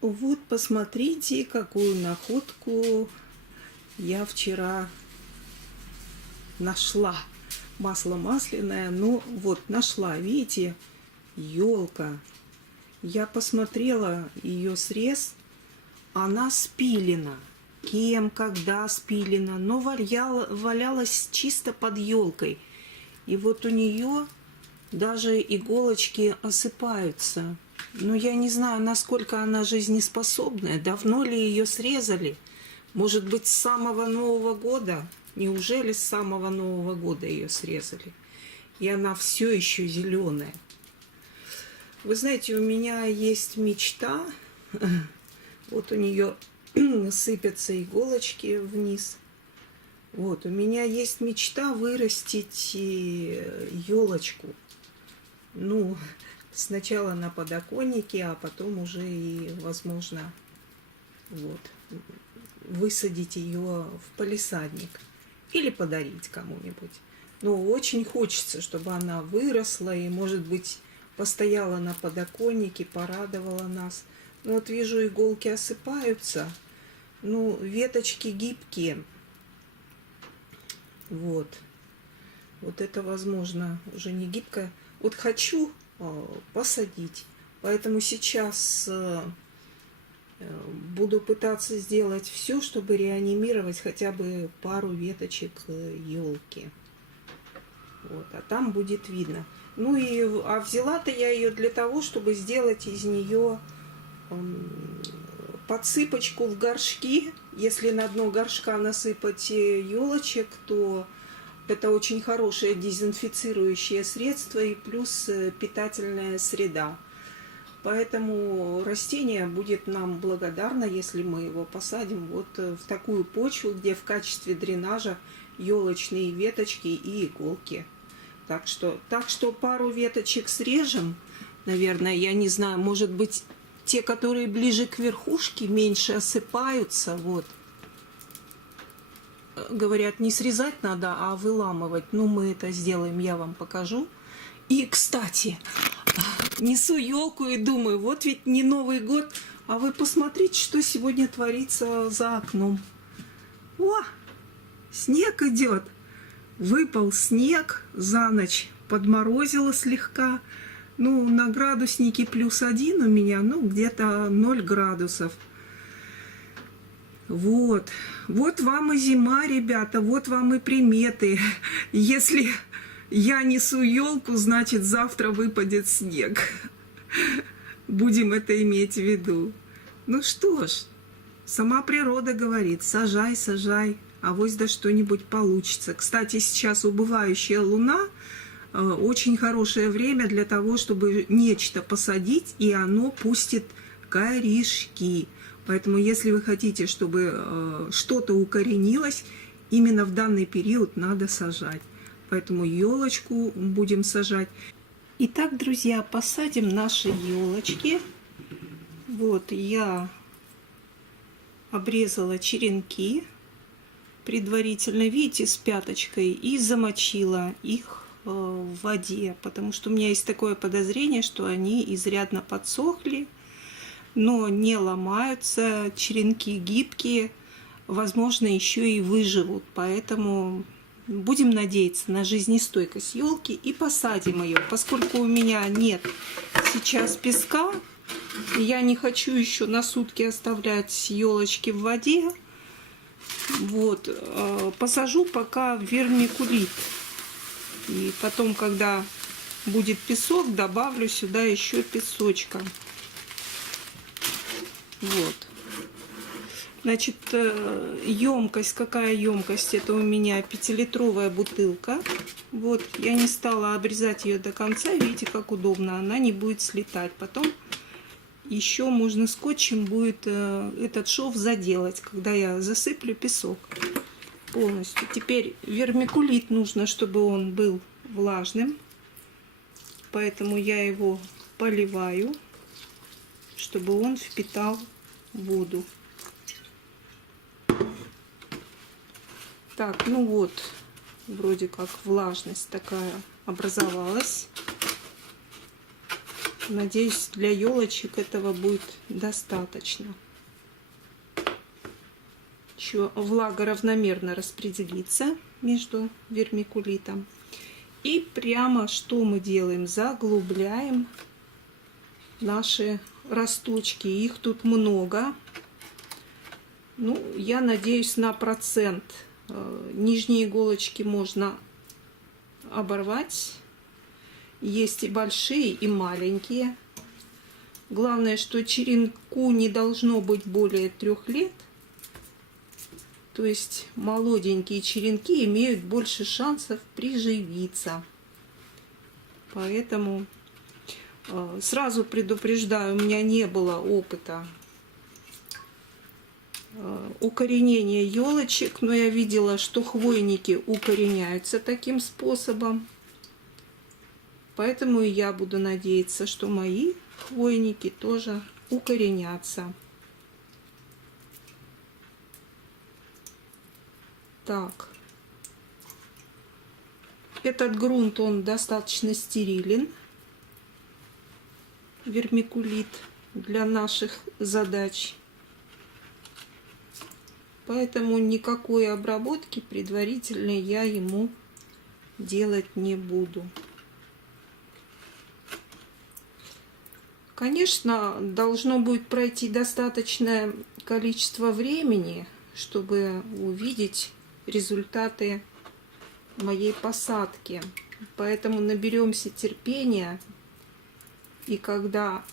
Вот посмотрите, какую находку я вчера нашла. Масло масляное, ну вот нашла, видите, елка. Я посмотрела ее срез, она спилена. Кем, когда спилена, но валялась чисто под елкой. И вот у нее даже иголочки осыпаются. Но я не знаю, насколько она жизнеспособная. Давно ли ее срезали? Может быть, с самого Нового года? Неужели с самого Нового года ее срезали? И она все еще зеленая. Вы знаете, у меня есть мечта. Вот у нее сыпятся иголочки вниз. Вот, у меня есть мечта вырастить елочку. Ну, сначала на подоконнике, а потом уже и, возможно, вот, высадить ее в палисадник или подарить кому-нибудь. Но очень хочется, чтобы она выросла и, может быть, постояла на подоконнике, порадовала нас. Но вот вижу, иголки осыпаются, ну, веточки гибкие. Вот. Вот это, возможно, уже не гибкое. Вот хочу посадить. Поэтому сейчас буду пытаться сделать все, чтобы реанимировать хотя бы пару веточек елки. Вот, а там будет видно. Ну и взяла-то я ее для того, чтобы сделать из нее подсыпочку в горшки. Если на дно горшка насыпать елочек, то это очень хорошее дезинфицирующее средство и плюс питательная среда. Поэтому растение будет нам благодарно, если мы его посадим вот в такую почву, где в качестве дренажа елочные веточки и иголки. Так что пару веточек срежем, наверное, я не знаю, может быть, те, которые ближе к верхушке, меньше осыпаются, вот. Говорят, не срезать надо, а выламывать. Ну, мы это сделаем, я вам покажу. И, кстати, несу елку и думаю, вот ведь не Новый год, а вы посмотрите, что сегодня творится за окном. О, снег идет. Выпал снег за ночь, подморозило слегка. Ну, на градуснике +1 у меня, ну, где-то 0 градусов. Вот. Вот вам и зима, ребята, вот вам и приметы. Если я несу елку, значит, завтра выпадет снег. Будем это иметь в виду. Ну что ж, сама природа говорит, сажай, сажай, авось да что-нибудь получится. Кстати, сейчас убывающая луна, очень хорошее время для того, чтобы нечто посадить, и оно пустит корешки. Поэтому, если вы хотите, чтобы что-то укоренилось, именно в данный период надо сажать. Поэтому елочку будем сажать. Итак, друзья, посадим наши елочки. Вот я обрезала черенки предварительно, видите, с пяточкой, и замочила их в воде, потому что у меня есть такое подозрение, что они изрядно подсохли, но не ломаются, черенки гибкие, возможно, еще и выживут, поэтому будем надеяться на жизнестойкость елки и посадим ее. Поскольку у меня нет сейчас песка, я не хочу еще на сутки оставлять елочки в воде, вот, посажу пока вермикулит. И потом, когда будет песок, добавлю сюда еще песочка. Вот. Значит, емкость, какая емкость? Это у меня 5-литровая бутылка. Вот, я не стала обрезать ее до конца. Видите, как удобно. Она не будет слетать. Потом еще можно скотчем будет этот шов заделать, когда я засыплю песок полностью. Теперь вермикулит нужно, чтобы он был влажным. Поэтому я его поливаю, чтобы он впитал воду. Так, ну вот, вроде как влажность такая образовалась. Надеюсь, для елочек этого будет достаточно. Еще влага равномерно распределится между вермикулитом. И прямо что мы делаем? Заглубляем наши росточки. Их тут много. Ну, я надеюсь на процент. Нижние иголочки можно оборвать. Есть и большие, и маленькие. Главное, что черенку не должно быть более 3 лет. То есть молоденькие черенки имеют больше шансов приживиться. Поэтому сразу предупреждаю, у меня не было опыта укоренения елочек, но я видела, что хвойники укореняются таким способом. Поэтому и я буду надеяться, что мои хвойники тоже укоренятся. Так, этот грунт, он достаточно стерилен, вермикулит, для наших задач. Поэтому никакой обработки предварительной я ему делать не буду. Конечно, должно будет пройти достаточное количество времени, чтобы увидеть результаты моей посадки. Поэтому наберемся терпения. И когда...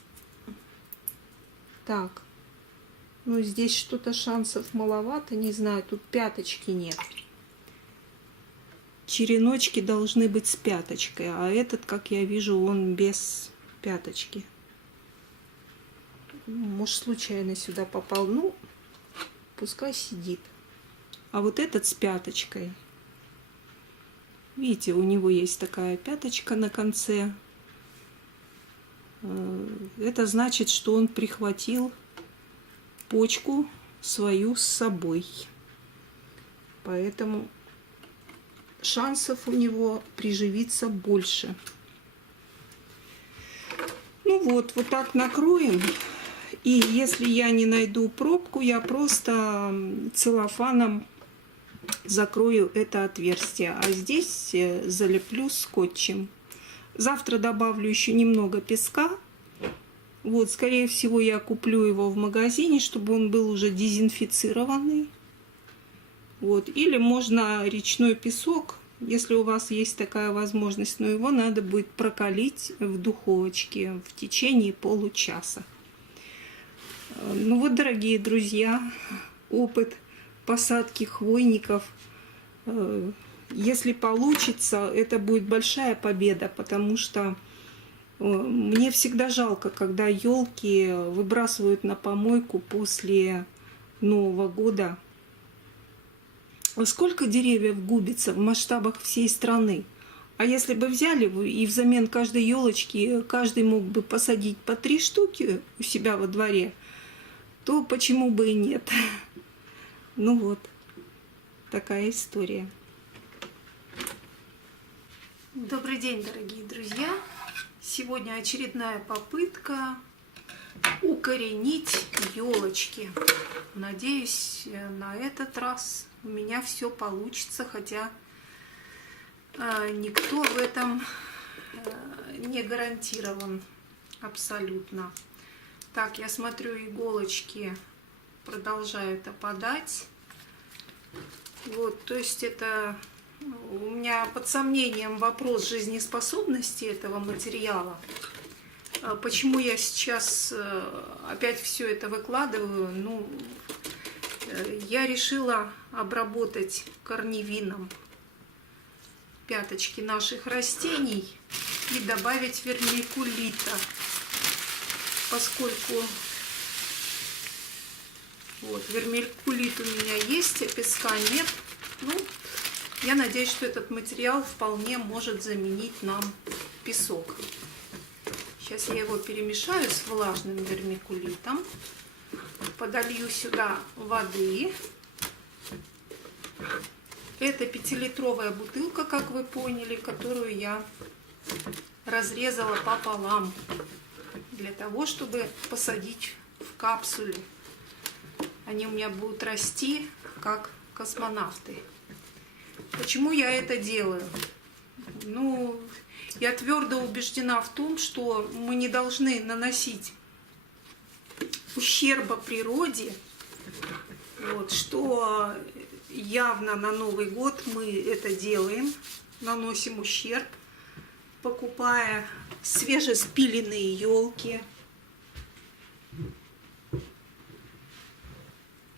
Так, ну здесь что-то шансов маловато, не знаю, тут пяточки нет. Череночки должны быть с пяточкой, а этот, как я вижу, он без пяточки. Может, случайно сюда попал. Ну, пускай сидит. А вот этот с пяточкой. Видите, у него есть такая пяточка на конце. Это значит, что он прихватил почку свою с собой. Поэтому шансов у него приживиться больше. Ну вот, вот так накроем. И если я не найду пробку, я просто целлофаном закрою это отверстие. А здесь залеплю скотчем. Завтра добавлю еще немного песка. Вот, скорее всего, я куплю его в магазине, чтобы он был уже дезинфицированный. Вот. Или можно речной песок, если у вас есть такая возможность, но его надо будет прокалить в духовочке в течение получаса. Ну вот, дорогие друзья, опыт посадки хвойников. Если получится, это будет большая победа, потому что мне всегда жалко, когда елки выбрасывают на помойку после Нового года. Сколько деревьев губится в масштабах всей страны? А если бы взяли и взамен каждой елочки каждый мог бы посадить по 3 штуки у себя во дворе, то почему бы и нет? Ну вот, такая история. Добрый день, дорогие друзья! Сегодня очередная попытка укоренить елочки. Надеюсь, на этот раз у меня все получится, хотя никто в этом не гарантирован абсолютно. Так, я смотрю, иголочки продолжают опадать. Вот, то есть это у меня под сомнением вопрос жизнеспособности этого материала. Почему я сейчас опять все это выкладываю? Ну, я решила обработать корневином пяточки наших растений и добавить вермикулита, поскольку вот вермикулит у меня есть, а песка нет. Ну, я надеюсь, что этот материал вполне может заменить нам песок. Сейчас я его перемешаю с влажным вермикулитом, подолью сюда воды. Это 5-литровая бутылка, как вы поняли, которую я разрезала пополам. для того, чтобы посадить в капсуле. Они у меня будут расти, как космонавты. Почему я это делаю? Ну, я твердо убеждена в том, что мы не должны наносить ущерба природе, вот, что явно на Новый год мы это делаем, наносим ущерб, покупая свежеспиленные елки,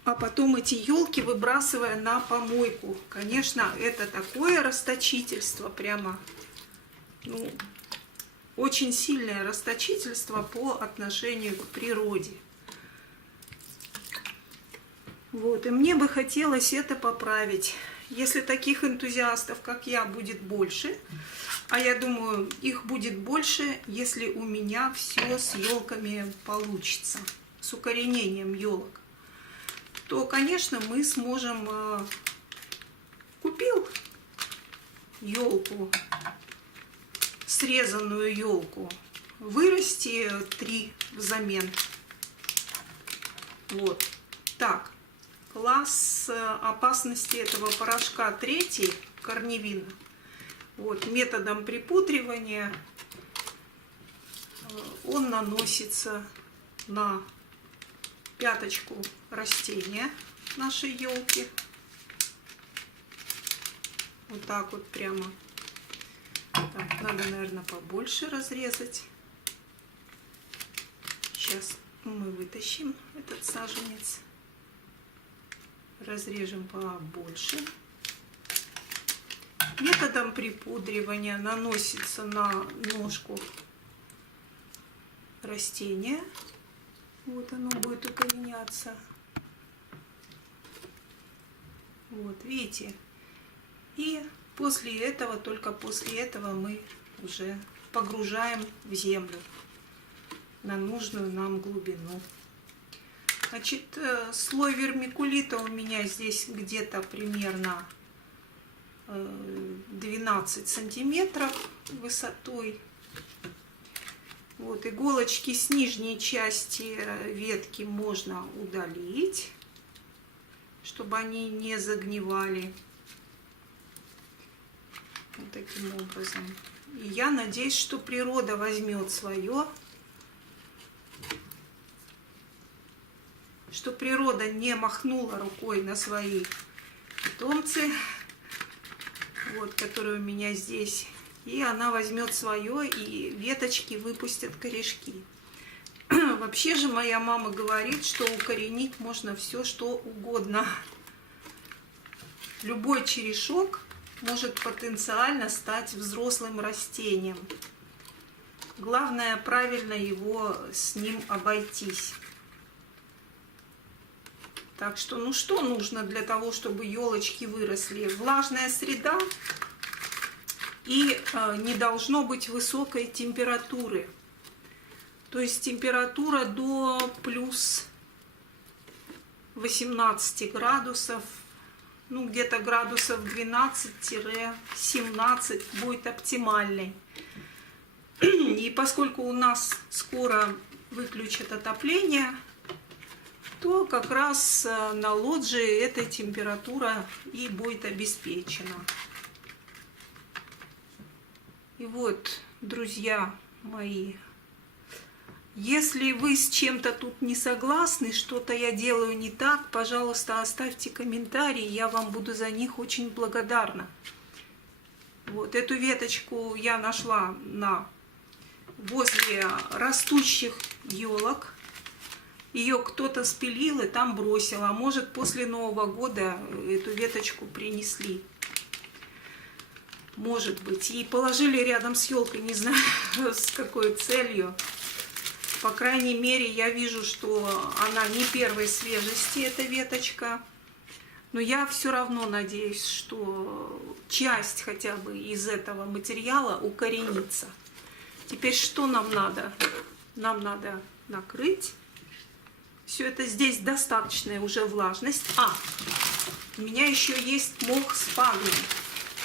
а потом эти елки выбрасывая на помойку. Конечно, это такое расточительство, прямо, ну, очень сильное расточительство по отношению к природе. Вот, и мне бы хотелось это поправить. Если таких энтузиастов, как я, будет больше, а я думаю, их будет больше, если у меня все с елками получится, с укоренением елок, то, конечно, мы сможем, купил елку, срезанную елку, вырасти 3 взамен. Вот так. Класс опасности этого порошка 3, корневина. Вот, методом припудривания он наносится на пяточку растения нашей елки. Вот так вот прямо. Так, надо, наверное, побольше разрезать. Сейчас мы вытащим этот саженец. Разрежем побольше. Методом припудривания наносится на ножку растения. Вот оно будет укореняться. Вот, видите? И после этого, только после этого мы уже погружаем в землю на нужную нам глубину. Значит, слой вермикулита у меня здесь где-то примерно 12 сантиметров высотой. Вот, иголочки с нижней части ветки можно удалить, чтобы они не загнивали. Вот таким образом. И я надеюсь, что природа возьмет свое, что природа не махнула рукой на свои питомцы, вот, которые у меня здесь, и она возьмет свое, и веточки выпустят корешки. Вообще же моя мама говорит, что укоренить можно все, что угодно. Любой черешок может потенциально стать взрослым растением. Главное, правильно его с ним обойтись. Так что, ну что нужно для того, чтобы елочки выросли? Влажная среда и не должно быть высокой температуры. То есть температура до плюс 18 градусов, ну где-то градусов 12-17 будет оптимальной. И поскольку у нас скоро выключат отопление, то как раз на лоджии эта температура и будет обеспечена. И вот, друзья мои, если вы с чем-то тут не согласны, что-то я делаю не так, пожалуйста, оставьте комментарии, я вам буду за них очень благодарна. Вот эту веточку я нашла возле растущих елок. Ее кто-то спилил и там бросил, а может после Нового года эту веточку принесли. Может быть. И положили рядом с елкой, не знаю с какой целью. По крайней мере, я вижу, что она не первой свежести, эта веточка. Но я все равно надеюсь, что часть хотя бы из этого материала укоренится. Теперь что нам надо? Нам надо накрыть. Все это здесь достаточная уже влажность. У меня еще есть мох спагнум.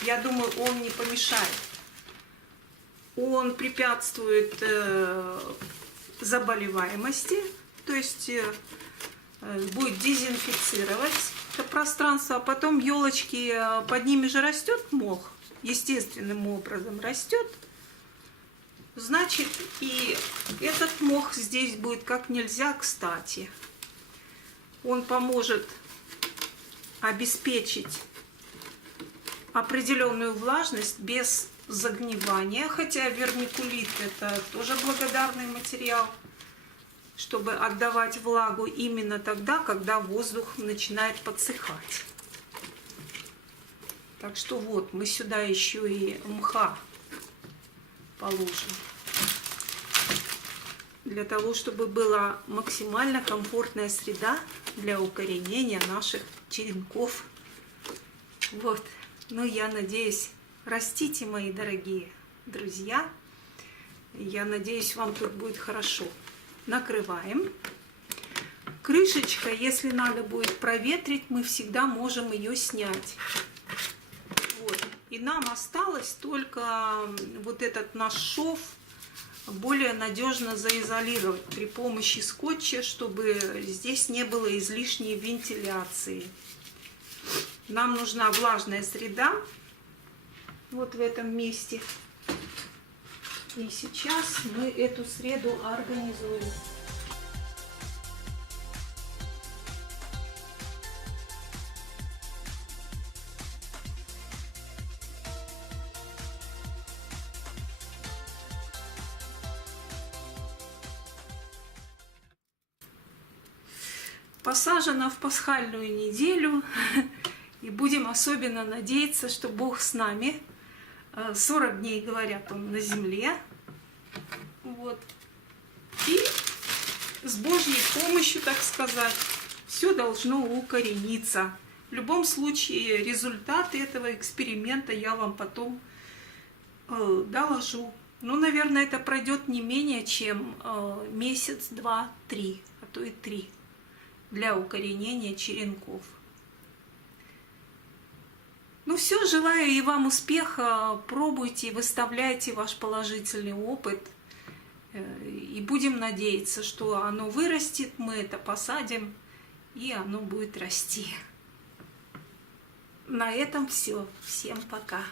Я думаю, он не помешает. Он препятствует заболеваемости, то есть будет дезинфицировать это пространство, а потом елочки, под ними же растет мох, естественным образом растет, значит, и этот мох здесь будет как нельзя кстати. Он поможет обеспечить определенную влажность без загнивания, хотя вермикулит это тоже благодарный материал, чтобы отдавать влагу именно тогда, когда воздух начинает подсыхать. Так что вот, мы сюда еще и мха положим, для того, чтобы была максимально комфортная среда для укоренения наших черенков. Вот, ну я надеюсь, растите, мои дорогие друзья. Я надеюсь, вам тут будет хорошо. Накрываем. Крышечка, если надо будет проветрить, мы всегда можем ее снять. Вот. И нам осталось только вот этот наш шов более надежно заизолировать при помощи скотча, чтобы здесь не было излишней вентиляции. Нам нужна влажная среда вот в этом месте. И сейчас мы эту среду организуем. Посажена в пасхальную неделю, и будем особенно надеяться, что Бог с нами. 40 дней, говорят, Он на земле. Вот. И с Божьей помощью, так сказать, все должно укорениться. В любом случае, результаты этого эксперимента я вам потом доложу. Ну, наверное, это пройдет не менее чем месяц, 2, 3, а то и 3 для укоренения черенков. Ну все, желаю и вам успеха, пробуйте, выставляйте ваш положительный опыт. И будем надеяться, что оно вырастет, мы это посадим, и оно будет расти. На этом все. Всем пока.